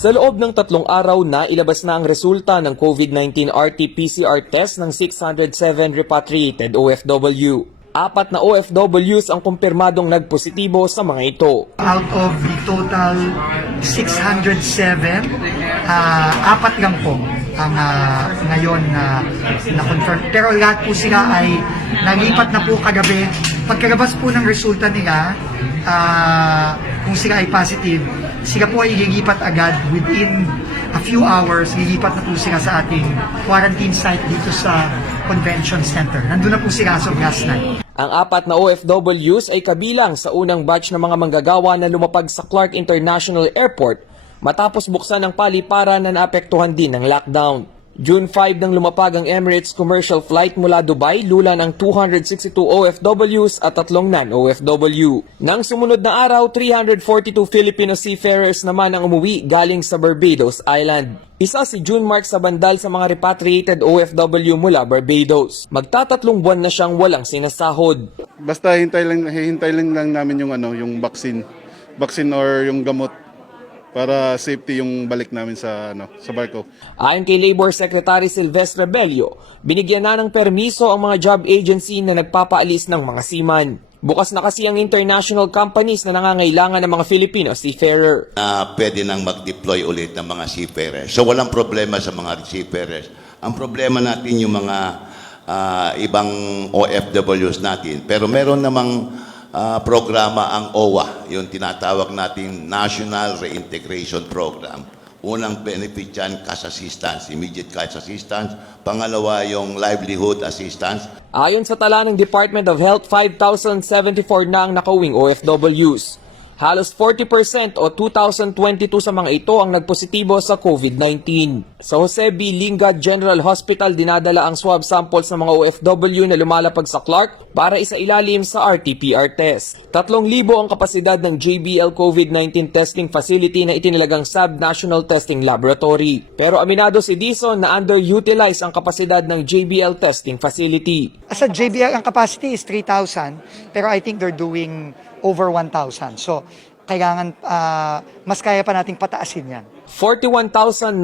Sa loob ng 3 araw na ilabas na ang resulta ng COVID-19 RT-PCR test ng 607 repatriated OFW. 4 na OFWs ang kumpirmadong nagpositibo sa mga ito. Out of the total 607, 4 lang po ang ngayon na-confirm. Pero lahat po sila ay nalipat na po kagabi. Pagkalabas po ng resulta nila, kung sila ay positive, sila po ay lilipat agad within a few hours, lilipat na po sila sa ating quarantine site dito sa Convention Center. Nandun na po sila as of last night. Ang 4 na OFWs ay kabilang sa unang batch ng mga manggagawa na lumapag sa Clark International Airport matapos buksan ng paliparan na naapektuhan din ng lockdown. June 5 nang lumapag ang Emirates commercial flight mula Dubai, lulan ang 262 OFWs at 3 non-OFW. Nang sumunod na araw, 342 Filipino seafarers naman ang umuwi galing sa Barbados Island. Isa si June Mark sa bandal sa mga repatriated OFW mula Barbados. Magtatatlong buwan na siyang walang sinasahod. Basta hihintay lang namin yung vaccine or yung gamot para safety yung balik namin sa barko. Ayon kay Labor Secretary Silvestre Bello, binigyan na ng permiso ang mga job agency na nagpapaalis ng mga seaman. Bukas na kasi ang international companies na nangangailangan ng mga Filipino seafarer. Pwede nang mag-deploy ulit ng mga seafarers. So walang problema sa mga seafarers. Ang problema natin yung mga ibang OFWs natin. Pero meron namang programa ang OWA, yung tinatawag natin National Reintegration Program. Unang benefit yan, cash assistance, immediate cash assistance. Pangalawa, yung livelihood assistance. Ayon sa tala ng Department of Health, 5,074 na ang nakauwing OFWs. Halos 40% o 2,022 sa mga ito ang nagpositibo sa COVID-19. Sa Jose B. Lingad General Hospital, dinadala ang swab samples ng mga OFW na lumalapag sa Clark para isailalim sa RT-PCR test. 3,000 ang kapasidad ng JBL COVID-19 testing facility na itinilagang Sub-National Testing Laboratory. Pero aminado si Dizon na underutilize ang kapasidad ng JBL testing facility. Sa JBL, ang capacity is 3,000, pero I think they're doing over 1,000. So, kailangan mas kaya pa nating pataasin yan. 41,990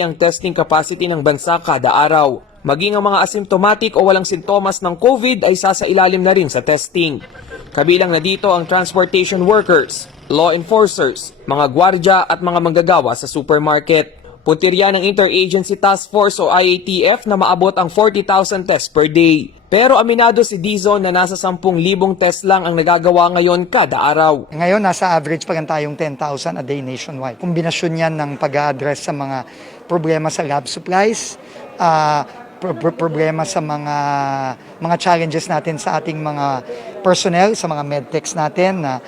ang testing capacity ng bansa kada araw. Maging ang mga asymptomatic o walang sintomas ng COVID ay sasailalim na rin sa testing. Kabilang na dito ang transportation workers, law enforcers, mga gwardya at mga manggagawa sa supermarket. Puntirya ng Interagency Task Force o IATF na maabot ang 40,000 tests per day. Pero aminado si Dizon na nasa 10,000 test lang ang nagagawa ngayon kada araw. Ngayon, nasa average pa lang tayong 10,000 a day nationwide. Kombinasyon yan ng pag-address sa mga problema sa lab supplies, problema sa mga challenges natin sa ating mga personnel, sa mga medtechs natin na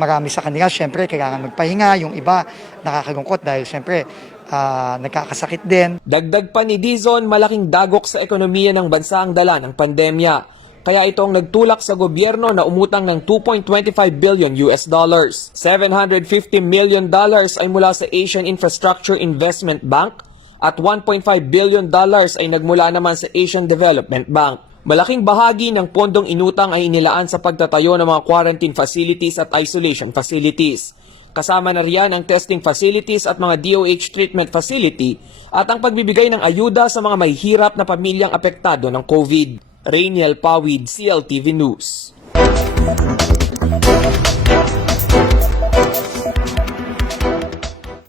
marami sa kanila, syempre, kailangan magpahinga. Yung iba, nakakalungkot dahil syempre, nagkakasakit din. Dagdag pa ni Dizon, malaking dagok sa ekonomiya ng bansa ang dala ng pandemya. Kaya ito ang nagtulak sa gobyerno na umutang ng 2.25 billion US dollars. $750 million ay mula sa Asian Infrastructure Investment Bank at $1.5 billion ay nagmula naman sa Asian Development Bank. Malaking bahagi ng pondong inutang ay inilaan sa pagtatayo ng mga quarantine facilities at isolation facilities. Kasama na riyan ang testing facilities at mga DOH treatment facility at ang pagbibigay ng ayuda sa mga mahihirap na pamilyang apektado ng COVID. Rainiel Pawid, CLTV News.